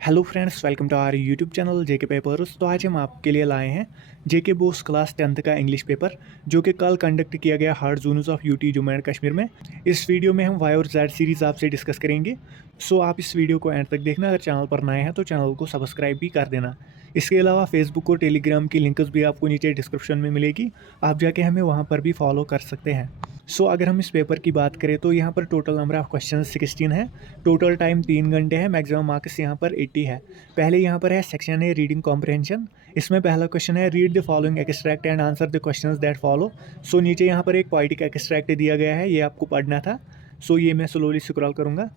Hello friends, welcome to our YouTube channel JK papers. तो आज हम आपके लिए लाए हैं जेके बोस क्लास 10th का इंग्लिश पेपर, जो कि कल कंडक्ट किया गया hard zones of UT Jammu and Kashmir में। इस वीडियो में हम वाई और जेड सीरीज़ आपसे डिस्कस करेंगे। सो आप इस वीडियो को एंड तक देखना। अगर चैनल पर नए हैं तो चैनल को सब्सक्राइब भी कर देना। इसके अलावा फेसबुक और टेलीग्राम की लिंक्स भी आपको नीचे डिस्क्रिप्शन में मिलेगी, आप जाके हमें वहाँ पर भी फॉलो कर सकते हैं। सो अगर हम इस पेपर की बात करें तो यहाँ पर टोटल नंबर ऑफ क्वेश्चन 16 है। टोटल टाइम 3 घंटे है। मैक्सिमम मार्क्स यहाँ पर 80 है। पहले यहाँ पर है सेक्शन है रीडिंग कॉम्प्रहेंशन। इसमें पहला क्वेश्चन है read the following extract and answer the questions that follow. So नीचे यहाँ पर एक पोएटिक एक्सट्रैक्ट दिया गया है, ये आपको पढ़ना था। सो ये मैं स्लोली स्क्रॉल करूँगा।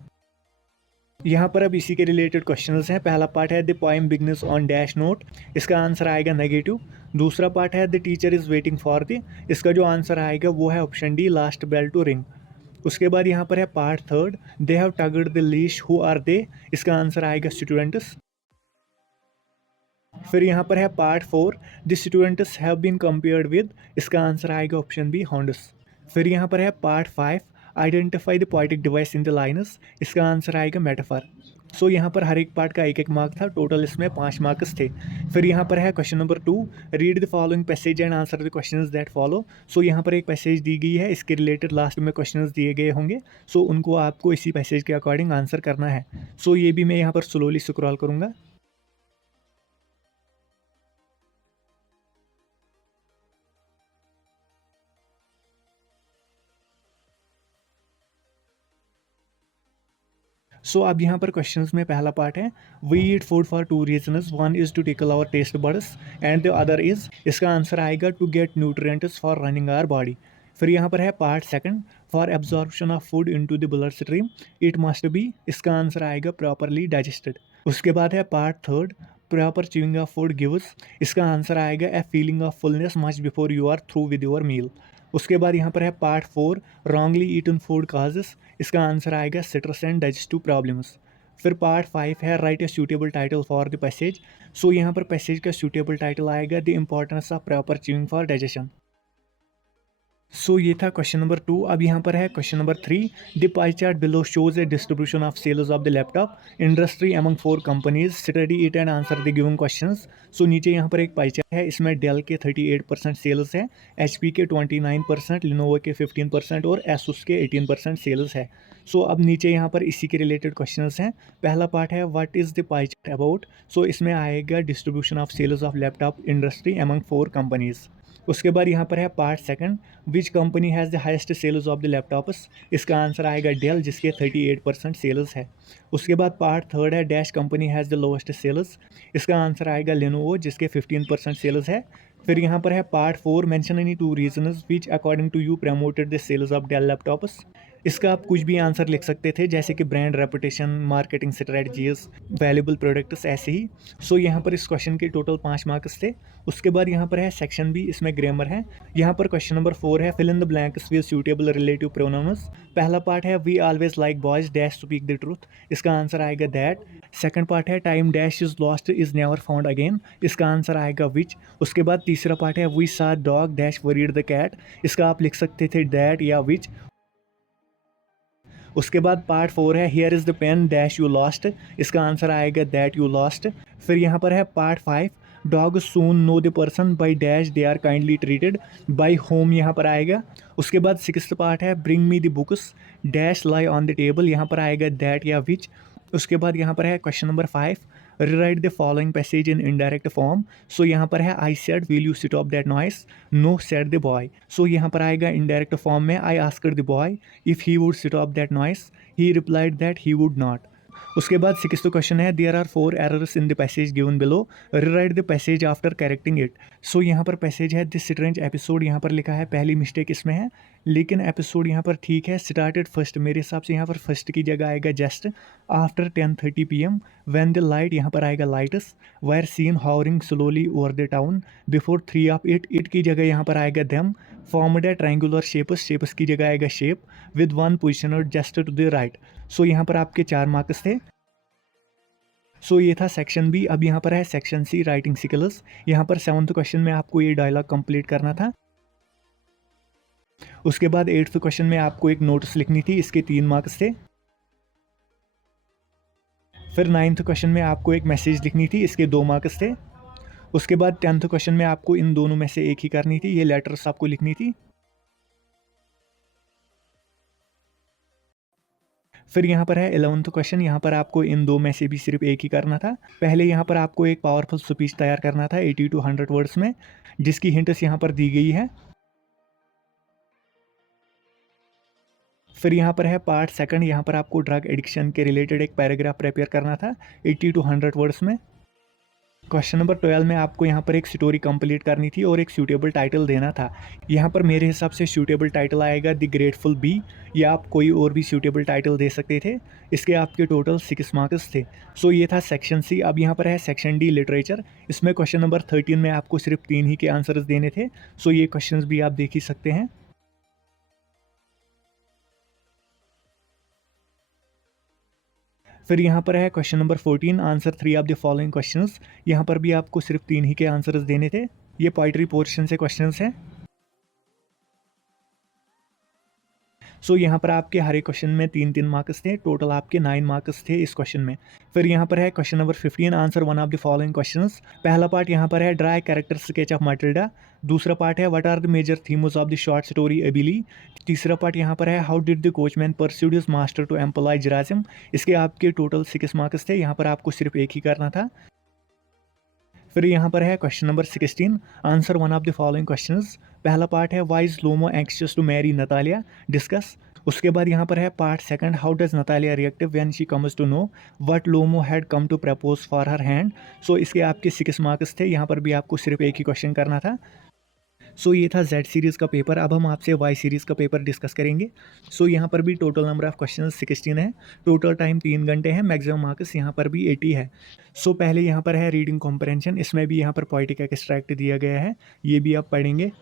यहाँ पर अब इसी के रिलेटेड क्वेश्चंस हैं। पहला पार्ट है the poem begins on dash note, इसका आंसर आएगा नेगेटिव। दूसरा पार्ट है the teacher is waiting for the, इसका जो आंसर आएगा वो है option D, last bell to ring. उसके बाद यहाँ पर है part third, they have tugged the leash, who are they, इसका आंसर आएगा स्टूडेंट्स। फिर यहाँ पर है part four, the students have been compared with, इसका आंसर आएगा ऑप्शन बी, हॉन्डस। फिर यहाँ पर है part five, identify the poetic device in the lines, इसका आंसर आएगा मेटाफर। सो यहाँ पर हर एक पार्ट का एक एक मार्क था, टोटल इसमें 5 मार्क्स थे। फिर यहाँ पर है question number 2, read the following passage and answer the questions that follow. So यहाँ पर एक पैसेज दी गई है, इसके रिलेटेड लास्ट में क्वेश्चंस दिए गए होंगे। सो उनको आपको इसी पैसेज के अकॉर्डिंग आंसर करना है। सो ये भी मैं यहाँ पर स्लोली स्क्रॉल करूँगा। सो अब यहाँ पर क्वेश्चंस में पहला पार्ट है, we eat food for two reasons, one is to tickle our taste buds and the other is, इसका आंसर आएगा to get nutrients for running our body. फिर यहाँ पर है part second, for absorption of food into the bloodstream it must be, इसका answer आएगा properly digested. उसके बाद है part third, proper chewing of food gives, इसका आंसर आएगा a feeling of fullness much before you are through with your meal. उसके बाद यहाँ पर है part four, wrongly eaten food causes, इसका आंसर आएगा सिट्रस एंड डाइजेस्टिव प्रॉब्लम्स। फिर पार्ट फाइव है write a suitable title for the passage. So यहाँ पर पैसेज का सूटेबल टाइटल आएगा the importance of proper chewing for digestion. So ये था क्वेश्चन नंबर 2। अब यहाँ पर है question number 3, the pie chart below shows A distribution of sales of the laptop industry among 4 companies, study it and answer the given questions. So नीचे यहाँ पर एक पाई चार्ट है, इसमें डेल के 38% सेल्स है, एचपी के 29%, लिनोवो के 15% और एसुस के 18% सेल्स है। सो अब नीचे यहाँ पर इसी के रिलेटेड क्वेश्चंस हैं। पहला पार्ट है what is the pie chart about. So इसमें आएगा distribution of sales of laptop industry among 4 companies. उसके बाद यहाँ पर है part second, which company has the highest sales of the laptops, इसका आंसर आएगा डेल, जिसके 38% सेल्स है। उसके बाद पार्ट थर्ड है dash company has the lowest sales, इसका आंसर आएगा लेनोवो, जिसके 15% सेल्स है। फिर यहाँ पर है part four, mention any 2 reasons which according to you promoted the sales of Dell laptops. इसका आप कुछ भी आंसर लिख सकते थे, जैसे कि brand reputation, marketing strategies, valuable products, ऐसे ही। सो यहाँ पर इस क्वेश्चन के टोटल 5 मार्क्स थे। उसके बाद यहाँ पर है सेक्शन बी, इसमें ग्रामर है। यहाँ पर क्वेश्चन नंबर 4 है fill in the blanks with suitable relative pronouns. पहला पार्ट है we always like boys dash speak the truth, इसका आंसर आएगा दैट। सेकंड पार्ट है time dash is lost is never found again, इसका answer आएगा which. उसके बाद तीसरा पार्ट है we saw dog dash worried the cat, इसका आप लिख सकते थे दैट या विच। उसके बाद पार्ट फोर है here is the pen dash you lost, इसका आंसर आएगा दैट यू लॉस्ट। फिर यहाँ पर है part five, dog soon know the person by dash they are kindly treated, by whom यहाँ पर आएगा। उसके बाद सिक्स्थ पार्ट है bring me the books dash lie on the table, यहाँ पर आएगा दैट या विच। उसके बाद यहाँ पर है question number 5, rewrite the following passage in indirect form. So यहाँ पर है I said will you stop that noise, no said the boy. So यहाँ पर आएगा इनडायरेक्ट फॉर्म में I asked the boy if he would stop that noise, he replied that he would not. उसके बाद sixth question है there are 4 errors in the passage given below, rewrite the passage after correcting it. So यहाँ पर passage है this strange episode, यहाँ पर लिखा है, पहली मिस्टेक इसमें है, लेकिन एपिसोड यहाँ पर ठीक है। स्टार्टेड फर्स्ट, मेरे हिसाब से यहाँ पर फर्स्ट की जगह आएगा just. After 10:30 PM when the light, यहाँ पर आएगा lights, were seen hovering slowly over the town before 3 of it की जगह यहाँ पर आएगा देम। फॉर्मड है ट्रायंगुलर शेप्स की जगह आएगा shape with one positioned just to the right. So यहाँ पर आपके 4 मार्क्स थे। सो ये था सेक्शन बी। अब यहाँ पर है सेक्शन सी, राइटिंग स्किल्स। यहाँ पर 7th क्वेश्चन में आपको ये डायलॉग कंप्लीट करना था। उसके बाद 8th क्वेश्चन में आपको एक नोट्स लिखनी थी, इसके 3 मार्क्स थे। फिर 9th क्वेश्चन में आपको एक मैसेज लिखनी थी, इसके 2 मार्क्स थे। उसके बाद 10th क्वेश्चन में आपको इन दोनों में से एक ही करनी थी, ये लेटर्स आपको लिखनी थी। फिर यहाँ पर है 11th क्वेश्चन, यहाँ पर आपको इन 2 में से भी सिर्फ एक ही करना था। पहले यहाँ पर आपको एक पावरफुल स्पीच तैयार करना था 80 to 100 वर्ड्स में, जिसकी हिंट्स यहाँ पर दी गई है। फिर यहाँ पर है पार्ट सेकंड, यहाँ पर आपको ड्रग एडिक्शन के रिलेटेड एक पैराग्राफ प्रिपेयर करना था 80 to 100 वर्ड्स में। क्वेश्चन नंबर 12 में आपको यहाँ पर एक स्टोरी कंप्लीट करनी थी और एक सूटेबल टाइटल देना था। यहाँ पर मेरे हिसाब से सूटेबल टाइटल आएगा द ग्रेटफुल बी, या आप कोई और भी सूटेबल टाइटल दे सकते थे। इसके आपके टोटल 6 मार्क्स थे। सो ये था सेक्शन सी। अब यहाँ पर है सेक्शन डी लिटरेचर। इसमें क्वेश्चन नंबर 13 में आपको सिर्फ 3 ही के आंसर्स देने थे। सो ये क्वेश्चन भी आप देख ही सकते हैं। फिर यहाँ पर है question number 14, answer 3 of the following questions. यहाँ पर भी आपको सिर्फ 3 ही के आंसर्स देने थे। ये पोइट्री पोर्शन से क्वेश्चंस हैं। सो यहाँ पर आपके हर एक क्वेश्चन में 3-3 मार्क्स थे, टोटल आपके 9 मार्क्स थे इस क्वेश्चन में। फिर यहाँ पर है question number 15, answer one of the following questions. पहला पार्ट यहाँ पर है draw character sketch of Matilda. दूसरा पार्ट है what are the major themes of the short story एबिली। तीसरा पार्ट यहाँ पर है how did the coachman persuade his master to employ Gerasim. इसके आपके टोटल 6 मार्क्स थे, यहाँ पर आपको सिर्फ एक ही करना था। फिर यहाँ पर है question number 16, answer one of the following questions. पहला पार्ट है why is Lomov anxious to marry Natalia, discuss. उसके बाद यहाँ पर है part second, how does Natalia reactive when she comes to know what Lomov had come to propose for her hand. So इसके आपके 6 marks थे, यहाँ पर भी आपको सिर्फ एक ही क्वेश्चन करना था। सो ये था जेड सीरीज़ का पेपर। अब हम आपसे वाई सीरीज़ का पेपर डिस्कस करेंगे। सो यहाँ पर भी टोटल नंबर ऑफ क्वेश्चन 16 है, टोटल टाइम 3 घंटे है, मैक्सिमम मार्क्स यहाँ पर भी 80 है। सो पहले यहाँ पर है रीडिंग कॉम्प्रहेंशन। इसमें भी यहाँ पर पोएटिक एक्सट्रैक्ट दिया गया है, ये भी आप पढ़ेंगे।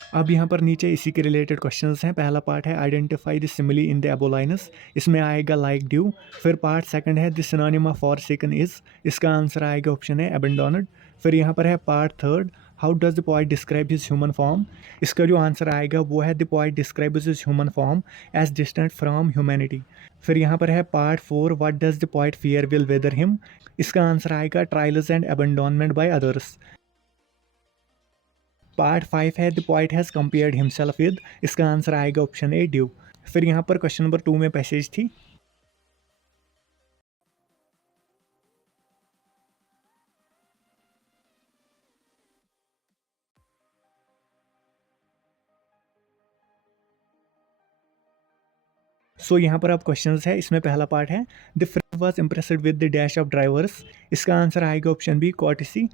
अब यहाँ पर नीचे इसी के रिलेटेड क्वेश्चंस हैं। पहला पार्ट है identify the simile in the above lines, इसमें आएगा लाइक ड्यू। फिर पार्ट सेकंड है the synonym of forsaken is, इसका आंसर आएगा ऑप्शन है अबैंडोनेड। फिर यहाँ पर है part third, how does the poet describe his human form, इसका जो आंसर आएगा वो है the poet describe his human form as distant from humanity. फिर यहाँ पर है part four, what does the poet fear will weather him, इसका आंसर आएगा trials and abandonment by others. Part 5 है the poet has compared himself with, इसका answer आएगा option A dew. फिर यहाँ पर क्वेश्चन नंबर 2 में पैसेज थी, सो यहाँ पर आप क्वेश्चंस है। इसमें पहला पार्ट है the friend was impressed with the dash of drivers, इसका आंसर आएगा ऑप्शन बी कॉर्टेसी।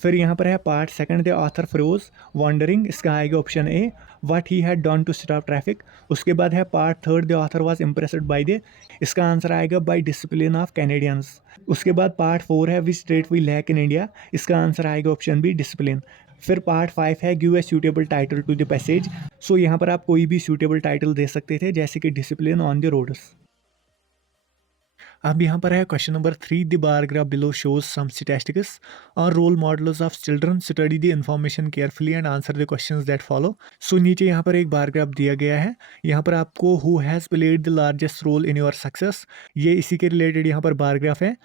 फिर यहाँ पर है part second, the author froze wondering, इसका आएगा option A what he had done to stop traffic. उसके बाद है part third, the author was impressed by the, इसका आंसर आएगा बाय डिसिप्लिन ऑफ कैनेडियंस। उसके बाद पार्ट 4 है which trait we lack in India, इसका आंसर आएगा ऑप्शन बी डिसिप्लिन। फिर पार्ट 5 है give a suitable title to the passage. So यहाँ पर आप कोई भी सूटेबल टाइटल दे सकते थे, जैसे कि डिसिप्लिन ऑन द रोड्स। अब यहाँ पर है question number 3, the bar graph below shows some statistics और role models of children, study the information carefully and answer the questions that follow. So नीचे यहाँ पर एक बार ग्राफ दिया गया है, यहाँ पर आपको who has played the largest role in your success, ये इसी के रिलेटेड यहाँ पर बार ग्राफ है।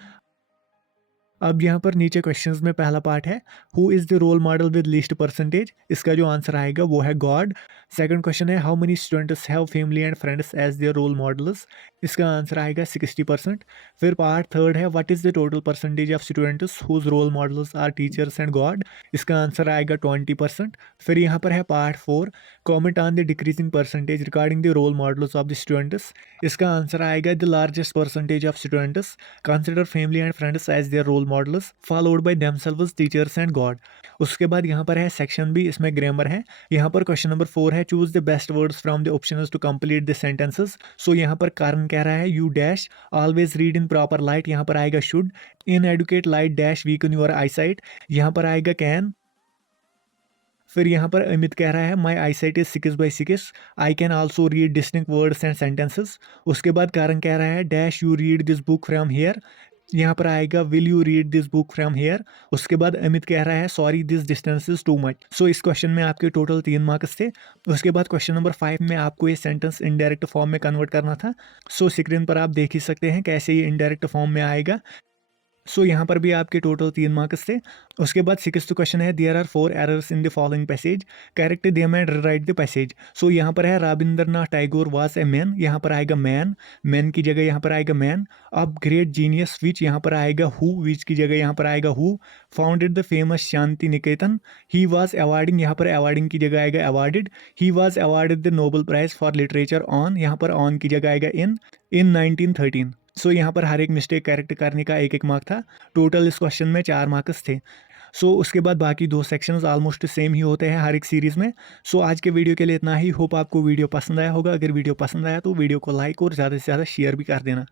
अब यहाँ पर नीचे क्वेश्चंस में पहला पार्ट है who is the role model with least percentage, इसका जो आंसर आएगा वो है गॉड। सेकंड क्वेश्चन है how many students have family and friends as their role models, इसका आंसर आएगा 60%। फिर पार्ट थर्ड है what is the total percentage of students whose role models are teachers and God, इसका answer आएगा 20%। फिर यहाँ पर है part 4, comment on the decreasing percentage regarding the role models of the students, इसका आंसर आएगा the largest percentage of students consider family and friends as their role models followed by themselves teachers and God. उसके बाद यहाँ पर है section B, इसमें grammar है। यहाँ पर क्वेश्चन नंबर 4 है choose the best words from the options to complete the sentences. So यहाँ पर कारण कह रहा है you dash always read in proper light, यहाँ पर आएगा should, inadequate light dash weaken your eyesight, यहाँ पर आएगा कैन। फिर यहाँ पर अमित कह रहा है my eyesight is 6/6, I can also read distinct words and sentences. उसके बाद कारण कह रहा है dash you read this book from here, यहाँ पर आएगा will you read this book from here. उसके बाद अमित कह रहा है sorry this distance is too much. So इस क्वेश्चन में आपके टोटल 3 मार्क्स थे। उसके बाद क्वेश्चन नंबर 5 में आपको ये सेंटेंस इनडायरेक्ट फॉर्म में कन्वर्ट करना था। सो स्क्रीन पर आप देख ही सकते हैं कैसे ये इनडायरेक्ट फॉर्म में आएगा। सो यहाँ पर भी आपके टोटल 3 मार्क्स थे। उसके बाद 6th क्वेश्चन है there are 4 errors in the following passage, correct them and write the passage. So यहाँ पर है Rabindranath Tagore was a man, यहाँ पर आएगा मैन, मैन की जगह यहाँ पर आएगा मैन। अब ग्रेट जीनियस विच यहाँ पर आएगा हु, विच की जगह यहाँ पर आएगा who founded the famous Shantiniketan. He was awarding, यहाँ पर अवार्डिंग की जगह आएगा awarded. He was awarded the Nobel prize for literature on, यहाँ पर ऑन की जगह आएगा इन 1913। सो यहाँ पर हर एक मिस्टेक करेक्ट करने का 1-1 मार्क था। टोटल इस क्वेश्चन में 4 मार्क्स थे। सो उसके बाद बाकी 2 सेक्शंस ऑलमोस्ट सेम ही होते हैं हर एक सीरीज़ में। सो आज के वीडियो के लिए इतना ही। होप आपको वीडियो पसंद आया होगा। अगर वीडियो पसंद आया तो वीडियो को लाइक और ज़्यादा से ज़्यादा शेयर भी कर देना।